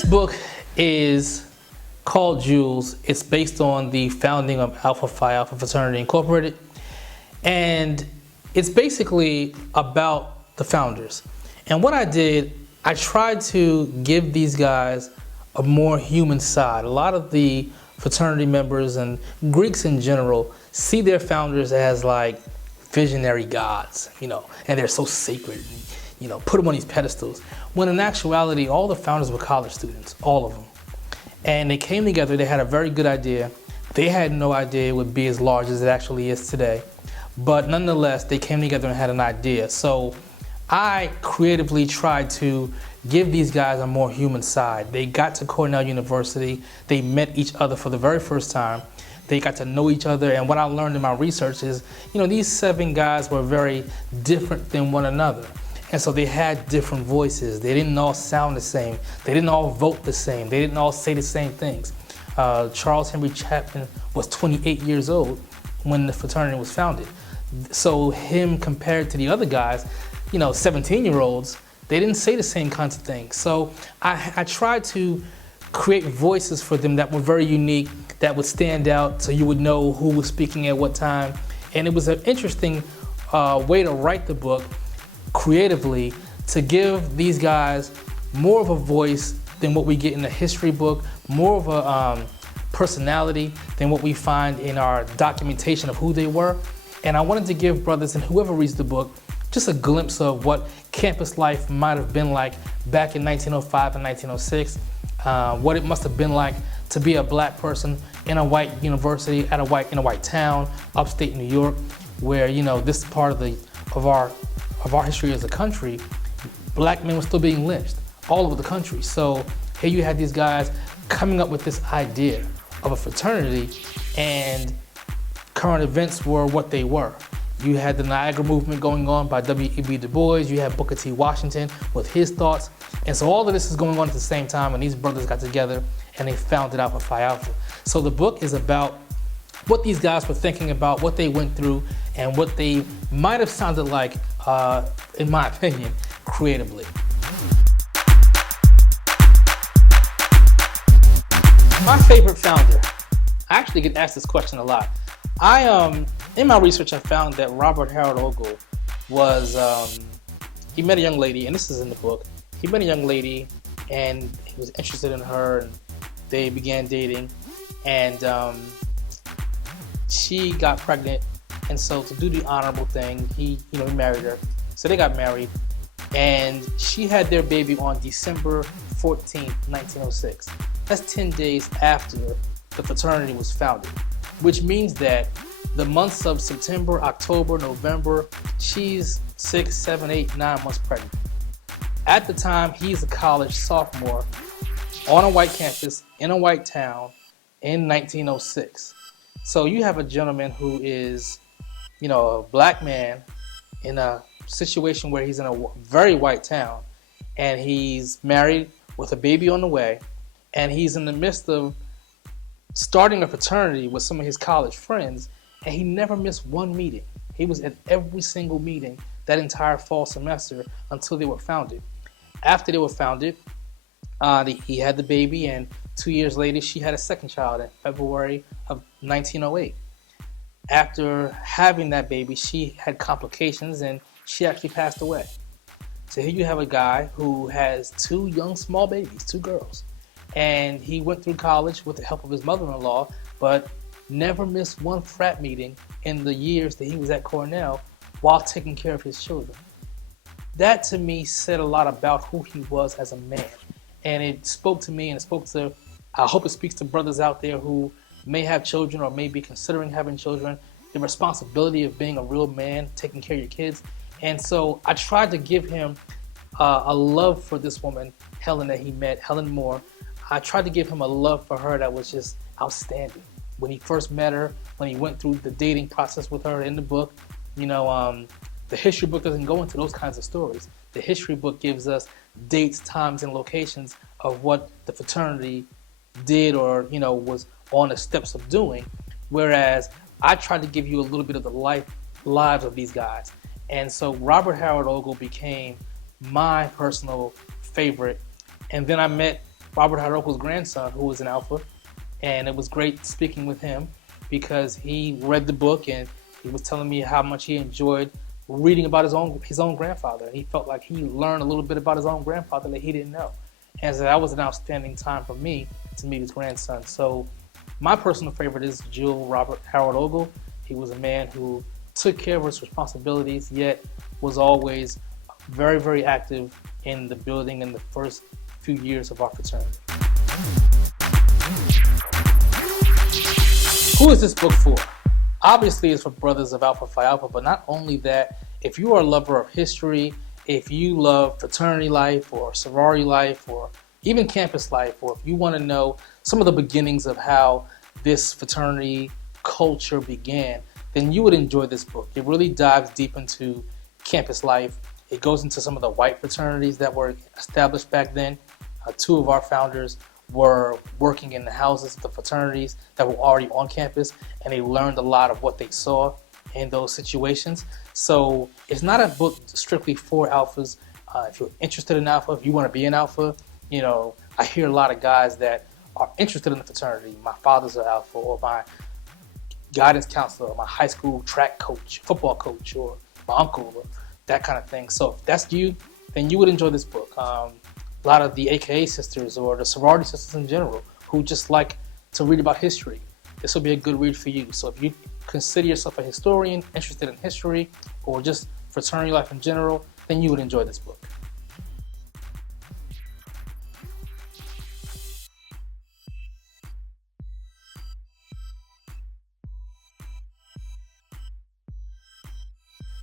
This book is called Jewels. It's based on the founding of Alpha Phi Alpha Fraternity Incorporated. And it's basically about the founders. And what I did, I tried to give these guys a more human side. A lot of the fraternity members and Greeks in general see their founders as like visionary gods, and they're so sacred, and, put them on these pedestals. When in actuality, all the founders were college students, all of them. And they came together, they had a very good idea. They had no idea it would be as large as it actually is today. But nonetheless, they came together and had an idea. So I creatively tried to give these guys a more human side. They got to Cornell University. They met each other for the very first time. They got to know each other. And what I learned in my research is, these 7 guys were very different than one another. And so they had different voices. They didn't all sound the same. They didn't all vote the same. They didn't all say the same things. Charles Henry Chapman was 28 years old when the fraternity was founded. So him compared to the other guys, 17-year-olds, they didn't say the same kinds of things. So I tried to create voices for them that were very unique, that would stand out so you would know who was speaking at what time. And it was an interesting way to write the book creatively, to give these guys more of a voice than what we get in the history book, more of a personality than what we find in our documentation of who they were. And I wanted to give brothers and whoever reads the book just a glimpse of what campus life might have been like back in 1905 and 1906, what it must have been like to be a black person in a white university in a white town, upstate New York, where this part of our history as a country, black men were still being lynched all over the country. So here you had these guys coming up with this idea of a fraternity, and current events were what they were. You had the Niagara movement going on by W.E.B. Du Bois. You had Booker T. Washington with his thoughts. And so all of this is going on at the same time, and these brothers got together and they founded Alpha Phi Alpha. So the book is about what these guys were thinking about, what they went through, and what they might have sounded like, in my opinion, creatively. My favorite founder. I actually get asked this question a lot. In my research, I found that Robert Harold Ogle was, he met a young lady, and this is in the book. He met a young lady, and he was interested in her, and they began dating, and she got pregnant, and so to do the honorable thing, he married her. So they got married, and she had their baby on December 14th, 1906. That's 10 days after the fraternity was founded, which means that the months of September, October, November, she's 6, 7, 8, 9 months pregnant. At the time, he's a college sophomore on a white campus in a white town in 1906. So you have a gentleman who is, a black man in a situation where he's in a very white town, and he's married with a baby on the way, and he's in the midst of starting a fraternity with some of his college friends, and he never missed one meeting. He was at every single meeting that entire fall semester until they were founded. After they were founded, he had the baby, and 2 years later, she had a second child in February of 1908. After having that baby, she had complications, and she actually passed away. So here you have a guy who has 2 young, small babies, 2 girls. And he went through college with the help of his mother-in-law, but never missed one frat meeting in the years that he was at Cornell while taking care of his children. That to me said a lot about who he was as a man. And it spoke to me, and I hope it speaks to brothers out there who may have children or may be considering having children, the responsibility of being a real man, taking care of your kids. And so I tried to give him a love for this woman, Helen, that he met, Helen Moore. I tried to give him a love for her that was just outstanding. When he first met her, when he went through the dating process with her in the book, the history book doesn't go into those kinds of stories. The history book gives us dates, times, and locations of what the fraternity did or, was on the steps of doing. Whereas I tried to give you a little bit of the lives of these guys. And so Robert Harold Ogle became my personal favorite. And then I met Robert Haroko's grandson, who was an Alpha, and it was great speaking with him because he read the book and he was telling me how much he enjoyed reading about his own grandfather. He felt like he learned a little bit about his own grandfather that he didn't know, and so that was an outstanding time for me to meet his grandson. So my personal favorite is Jewel Robert Harold Ogle. He was a man who took care of his responsibilities, yet was always very, very active in the building in the first few years of our fraternity. Who is this book for? Obviously, it's for brothers of Alpha Phi Alpha, but not only that, if you are a lover of history, if you love fraternity life or sorority life or even campus life, or if you want to know some of the beginnings of how this fraternity culture began, then you would enjoy this book. It really dives deep into campus life. It goes into some of the white fraternities that were established back then. Two of our founders were working in the houses of the fraternities that were already on campus, and they learned a lot of what they saw in those situations. So it's not a book strictly for alphas. If you're interested in alpha, if you want to be an alpha, I hear a lot of guys that are interested in the fraternity. My father's an alpha, or my guidance counselor, or my high school track coach, football coach, or my uncle, or that kind of thing. So if that's you, then you would enjoy this book. A lot of the AKA sisters or the sorority sisters in general who just like to read about history, this will be a good read for you. So if you consider yourself a historian, interested in history, or just fraternity life in general, then you would enjoy this book.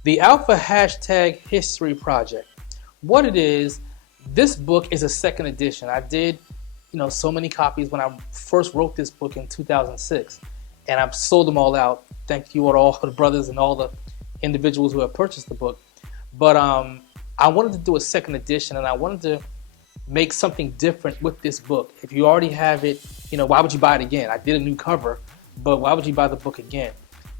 The Alpha Hashtag History Project. What it is, this book is a second edition. I did, so many copies when I first wrote this book in 2006, and I've sold them all out. Thank you to all the brothers and all the individuals who have purchased the book. But I wanted to do a second edition, and I wanted to make something different with this book. If you already have it, why would you buy it again? I did a new cover, but why would you buy the book again?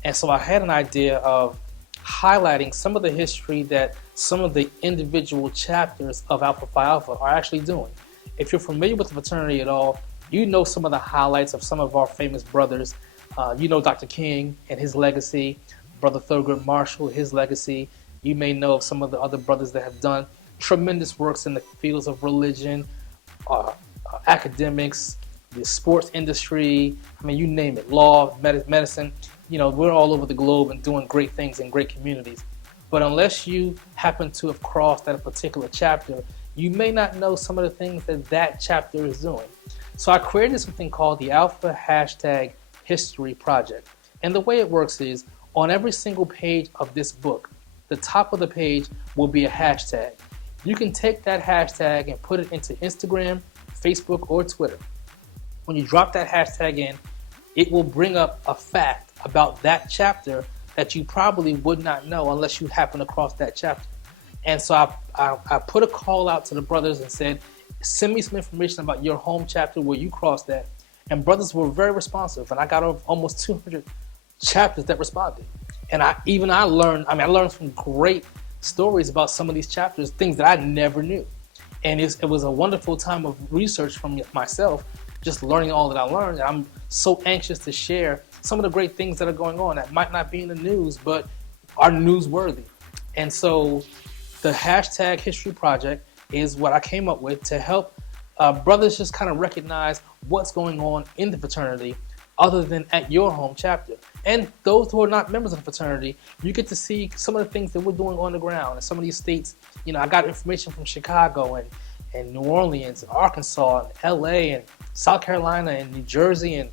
And so I had an idea of highlighting some of the history that some of the individual chapters of Alpha Phi Alpha are actually doing. If you're familiar with the fraternity at all, you know some of the highlights of some of our famous brothers. Dr. King and his legacy, Brother Thurgood Marshall, his legacy. You may know of some of the other brothers that have done tremendous works in the fields of religion, academics, the sports industry, you name it, law, medicine. We're all over the globe and doing great things in great communities. But unless you happen to have crossed at a particular chapter, you may not know some of the things that chapter is doing. So I created something called the Alpha Hashtag History Project. And the way it works is, on every single page of this book, the top of the page will be a hashtag. You can take that hashtag and put it into Instagram, Facebook, or Twitter. When you drop that hashtag in, it will bring up a fact about that chapter that you probably would not know unless you happen across that chapter. And so I put a call out to the brothers and said, send me some information about your home chapter where you crossed that. And brothers were very responsive, and I got almost 200 chapters that responded. And I learned some great stories about some of these chapters, things that I never knew. And it was a wonderful time of research from myself, just learning all that I learned. And I'm so anxious to share some of the great things that are going on that might not be in the news, but are newsworthy. And so the Hashtag History Project is what I came up with to help brothers just kind of recognize what's going on in the fraternity other than at your home chapter. And those who are not members of the fraternity, you get to see some of the things that we're doing on the ground in some of these states. I got information from Chicago and New Orleans and Arkansas and LA and South Carolina and New Jersey and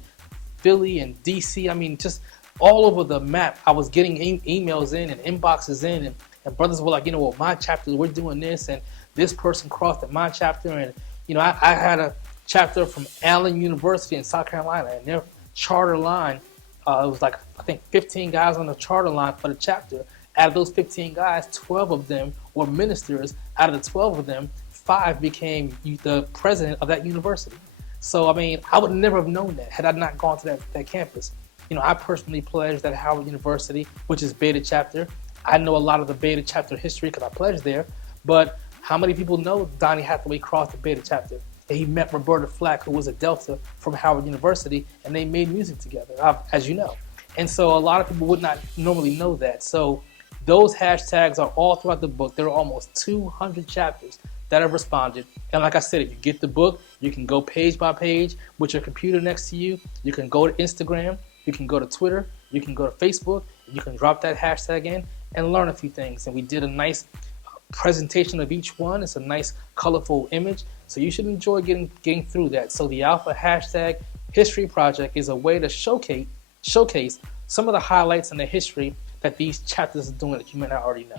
Philly and DC. Just all over the map. I was getting emails in and inboxes in, and brothers were like, my chapter, we're doing this, and this person crossed at my chapter. And, I had a chapter from Allen University in South Carolina, and their charter line, it was like, I think 15 guys on the charter line for the chapter. Out of those 15 guys, 12 of them were ministers. Out of the 12 of them, 5 became the president of that university. So, I would never have known that had I not gone to that campus. I personally pledged at Howard University, which is Beta chapter. I know a lot of the Beta chapter history because I pledged there. But how many people know Donnie Hathaway crossed the Beta chapter? And he met Roberta Flack, who was a Delta from Howard University, and they made music together, as you know. And so a lot of people would not normally know that. So those hashtags are all throughout the book. There are almost 200 chapters that have responded. And like I said, if you get the book, you can go page by page with your computer next to you. You can go to Instagram, you can go to Twitter, you can go to Facebook, you can drop that hashtag in and learn a few things. And we did a nice presentation of each one. It's a nice colorful image. So you should enjoy getting through that. So the Alpha Hashtag History Project is a way to showcase some of the highlights in the history that these chapters are doing that you may not already know.